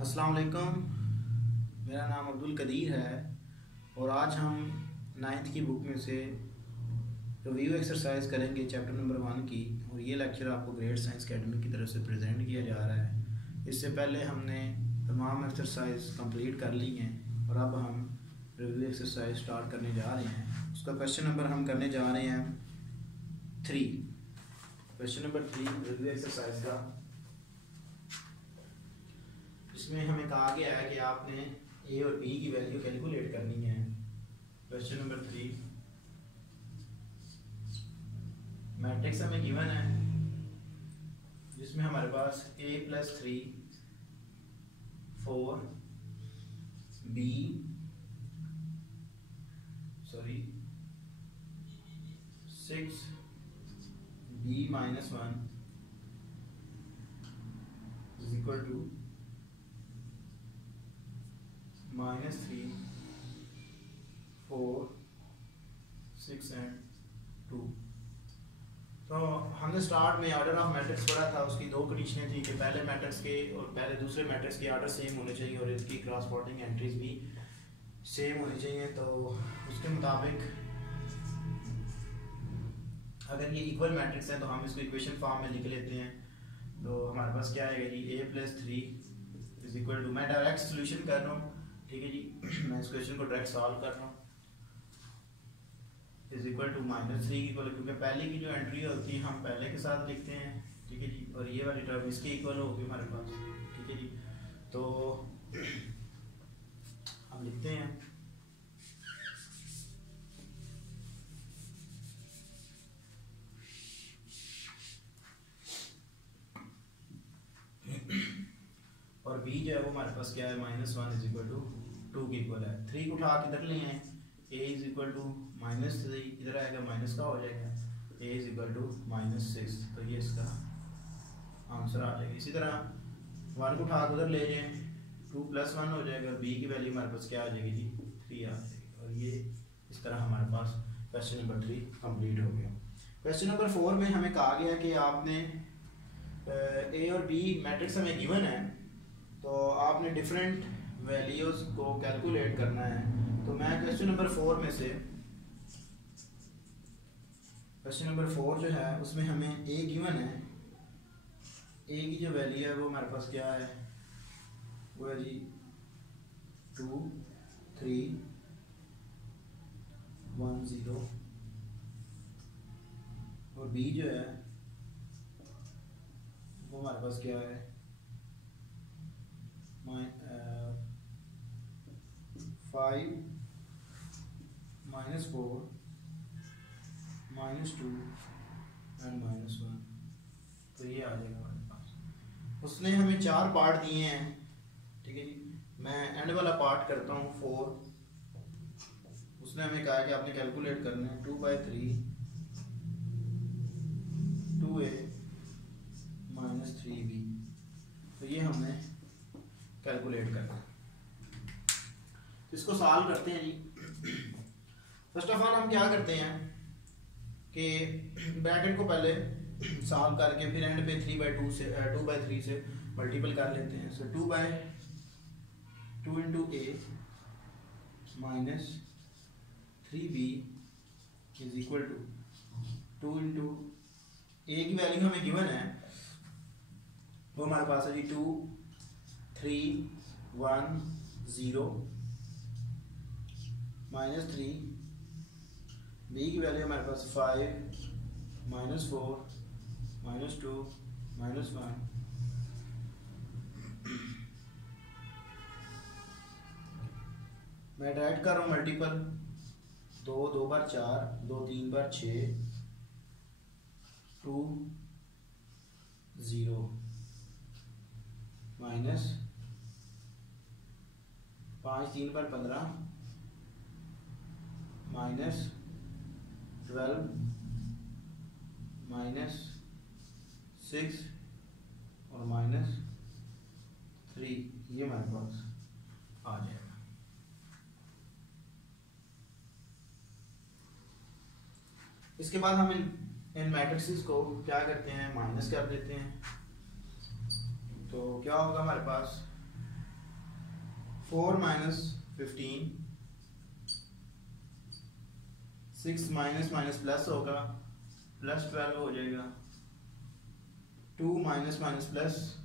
अस्सलाम वालेकुम। मेरा नाम अब्दुल कदीर है और आज हम 9th की बुक में से रिव्यू एक्सरसाइज करेंगे चैप्टर नंबर 1 की। और ये लेक्चर आपको ग्रेड साइंस अकेडमी की तरफ से प्रेजेंट किया जा रहा है। इससे पहले हमने तमाम एक्सरसाइज कंप्लीट कर ली हैं और अब हम रिव्यू एक्सरसाइज स्टार्ट करने जा रहे हैं। उसका क्वेश्चन नंबर हम करने जा रहे हैं 3। क्वेश्चन नंबर 3 रिव्यू एक्सरसाइज का, इसमें हमें कहा गया है कि आपने ए और बी की वैल्यू कैलकुलेट करनी है। क्वेश्चन नंबर 3 मैट्रिक्स हमें गिवन है जिसमें हमारे पास a + 3 4 b 6 b - 1 is equal to -3 4 6 and 2। तो हमने स्टार्ट में ऑर्डर ऑफ मैट्रिक्स पढ़ा था। उसकी दो कंडीशनें थी कि पहले मैट्रिक्स के और पहले दूसरे मैट्रिक्स के ऑर्डर सेम होने चाहिए और इनकी क्रॉसपोर्टिंग एंट्रीज भी सेम होनी चाहिए। तो उसके मुताबिक अगर ये इक्वल मैट्रिक्स है तो हम इसको इक्वेशन फॉर्म में लिख लेते हैं। तो हमारे पास क्या है जी, a + 3 इज इक्वल टू, मैं डायरेक्ट सोल्यूशन कर रहा हूँ, ठीक है जी, मैं इस क्वेश्चन को डायरेक्ट सॉल्व कर रहा हूँ, इज इक्वल टू -3 की इक्वल, क्योंकि पहले की जो एंट्री होती है हम पहले के साथ लिखते हैं, ठीक है जी, और ये वाली टर्म इसके इक्वल होगी हमारे पास, ठीक है जी। तो हम लिखते हैं और b जो है वो हमारे पास क्या है, -1 इज इक्वल टू 2 की इक्वल है। 3 को उठा किधर ले आए, a इज इक्वल टू -3 इधर आएगा, माइनस का हो जाएगा, a इज इक्वल टू -6। तो ये इसका आंसर आ जाएगा। इसी तरह 1 को उठा उधर ले जाएं, 2 + 1 हो जाएगा, b की वैल्यू हमारे पास क्या आ जाएगी जी, 3 आ जाएगी। और ये इस तरह हमारे पास क्वेश्चन नंबर 3 कंप्लीट हो गया। क्वेश्चन नंबर 4 में हमें कहा गया कि आपने a और b मैट्रिक्स हमें गिवन है, तो आपने डिफरेंट वैल्यूज को कैलकुलेट करना है। तो मैं क्वेश्चन नंबर 4 में से, क्वेश्चन नंबर 4 जो है उसमें हमें a गिवन है, a की जो वैल्यू है वो हमारे पास क्या है, वो है जी 2 3 1 0, और b जो है वो हमारे पास क्या है, 5 -4 -2 एंड -1। तो ये आ जाएगा हमारे पास। उसने हमें 4 पार्ट दिए हैं, ठीक है जी, मैं एंड वाला पार्ट करता हूँ 4। उसने हमें कहा कि आपने कैलकुलेट करना है 2/3 2a -3b। तो ये हमने कैलकुलेट करना है। तो इसको सॉल्व करते हैं जी। फर्स्ट ऑफ ऑल हम क्या करते हैं कि ब्रैकेट को पहले सॉल्व करके फिर एंड पे 3/2 से 2/3 से मल्टीपल कर लेते हैं। So 2/2 into a minus 3b is equal to 2 into a की वैल्यू हमें गिवन है, वो हमारे पास है जी 2 3 1 0 -3, b की वैल्यू हमारे पास 5 -4 -2 -1। मैं डायरेक्ट कर रहा हूँ मल्टीपल, 2 2 बार 4 2 3 बार 6 2 0 माइनस 5 3 बार 15 -12 -6 और -3, ये हमारे पास आ जाएगा। इसके बाद हम इन मैट्रिसेस को क्या करते हैं, माइनस कर देते हैं। तो क्या होगा हमारे पास 4 माइनस 15, 6 माइनस माइनस प्लस होगा, प्लस 12 हो जाएगा, 2 माइनस माइनस प्लस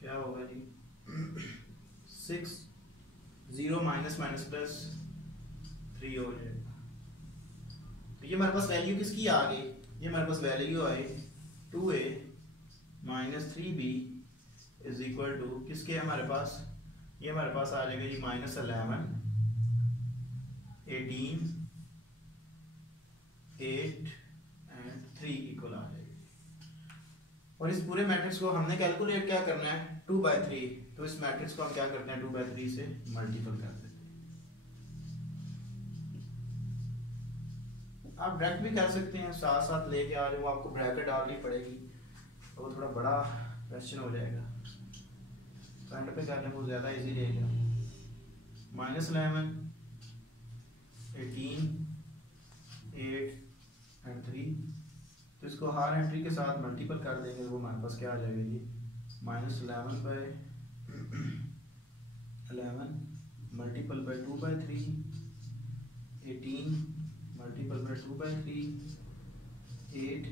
क्या होगा जी 6, 0 माइनस माइनस प्लस 3 हो जाएगा। तो ये हमारे पास वैल्यू किसकी आ गई, ये हमारे पास वैल्यू आई 2a minus 3b is equal to किसके हमारे पास, ये हमारे पास आ जाएगा जी -11, 18, 8 एंड 3 इक्वल आ जाएगी। और इस पूरे मैट्रिक्स को हमने कैलकुलेट क्या करना है 2/3, तो इस मैट्रिक्स को हम क्या करते हैं 2/3 से मल्टीपल कर देते हैं। आप डायरेक्ट भी कर सकते हैं, साथ साथ लेके आ रहे हो, आपको ब्रैकेट डालनी पड़ेगी तो वो थोड़ा बड़ा क्वेश्चन हो जाएगा, फ्रंट पे करने को ज़्यादा इजी रहेगा। -11, 18, 8 एंड 3, तो इसको हर एंट्री के साथ मल्टीपल कर देंगे तो वो हमारे पास क्या आ जाएगा जी -11/11 multiple bye 2/3, 18 multiple bye 2/3, 8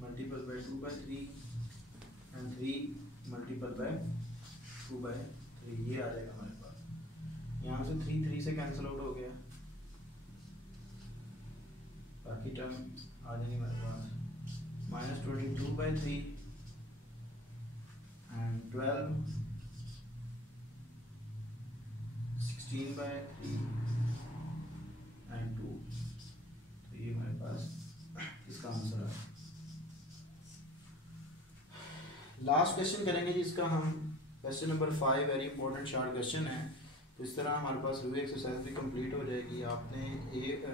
multiple bye 2/3 and 3 multiple bye 2/3, ये आ जाएगा हमारे पास। यहाँ से 3 से कैंसिल आउट हो गया, बाकी टर्म आ जाएंगे हमारे पास -22/3 एंड 12, 16/3 एंड 2, तो ये हमारे पास इसका आंसर है। लास्ट क्वेश्चन करेंगे जी इसका हम, question number 5 very important short question है। तो इस तरह हमारे पास रूबी एक्सरसाइज भी कंप्लीट हो जाएगी। आपने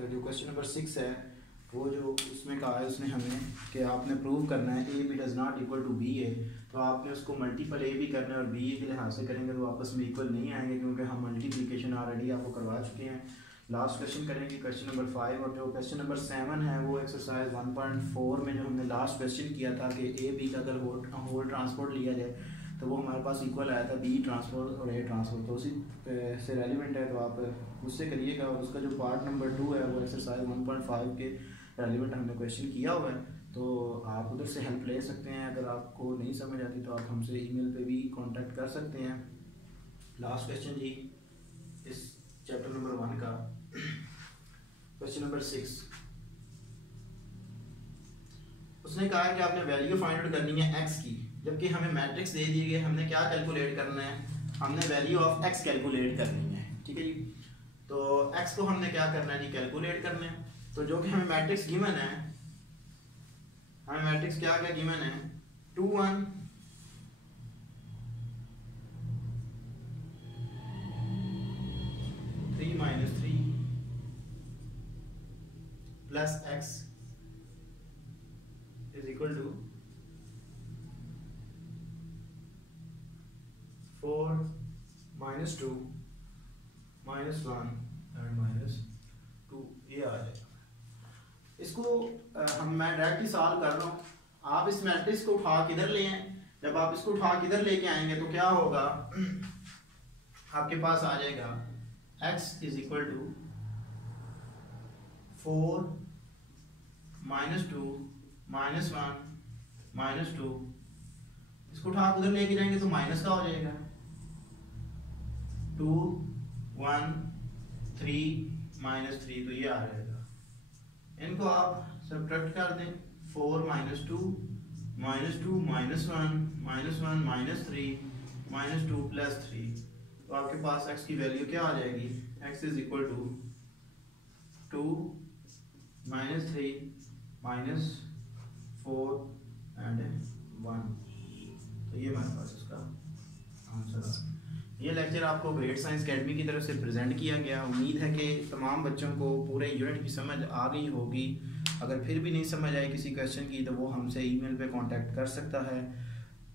जो क्वेश्चन नंबर 6 है वो जो उसमें कहा है उसने हमें कि आपने प्रूव करना है A B does not equal to B A, तो आपने उसको मल्टीपल ए भी करना है और बी ए के लिहाज से करेंगे तो आपस में इक्वल नहीं आएंगे, क्योंकि हम मल्टीप्लिकेशन ऑलरेडी आपको करवा चुके हैं। लास्ट क्वेश्चन करेंगे क्वेश्चन नंबर 5, और जो क्वेश्चन नंबर 7 है वो एक्सरसाइज 1.4 में जो हमने लास्ट क्वेश्चन किया था कि ए बी का अगर होल ट्रांसपोर्ट लिया जाए तो वो हमारे पास इक्वल आया था बी ट्रांसपोर्ट और ए ट्रांसपोर्ट, तो उसी से रेलिवेंट है, तो आप उससे करिएगा। और उसका जो पार्ट नंबर 2 है वो एक्सरसाइज 1.5 के रेलिवेंट हमने क्वेश्चन किया हुआ है, तो आप उधर से हेल्प ले सकते हैं। अगर आपको नहीं समझ आती तो आप हमसे ईमेल पे भी कांटेक्ट कर सकते हैं। लास्ट क्वेश्चन जी इस चैप्टर नंबर 1 का, क्वेश्चन नंबर 6, उसने कहा है कि आपने वैल्यू फाइंड आउट करनी है एक्स की, जबकि हमें मैट्रिक्स दे दिए गए, हमने क्या कैलकुलेट करना है, हमने वैल्यू ऑफ एक्स कैलकुलेट करनी है। ठीक है जी, तो एक्स को हमने क्या करना है जी कैलकुलेट करना है। तो जो कि हमें मैट्रिक्स गिवन है, हमें मैट्रिक्स क्या क्या गिवन है 2 1 3 -3 plus x is equal to 4 -2 -1 and -2, ये आ जाएगा। इसको मैं डायरेक्ट ही सॉल्व कर रहा हूँ। आप इस मैट्रिक्स को उठा किधर ले आए, जब आप इसको उठा किधर लेके आएंगे तो क्या होगा, आपके पास आ जाएगा x इज इक्वल टू 4 -2 -1 -2, इसको उठा उधर लेके जाएंगे तो माइनस का हो जाएगा 2 1 3 -3, तो ये आ जाएगा। इनको आप सब्ट्रैक्ट कर दें, 4 -2 -2 -1 -1 -3 -2 +3, तो आपके पास x की वैल्यू क्या आ जाएगी, x is equal to 2 -3 -4 and 1, तो ये हमारे पास इसका आंसर है। ये लेक्चर आपको ग्रेट साइंस अकेडमी की तरफ से प्रेजेंट किया गया। उम्मीद है कि तमाम बच्चों को पूरे यूनिट की समझ आ गई होगी। अगर फिर भी नहीं समझ आई किसी क्वेश्चन की तो वो हमसे ईमेल पे कांटेक्ट कर सकता है।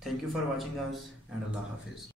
Thank you for watching us and अल्लाह हाफिज़।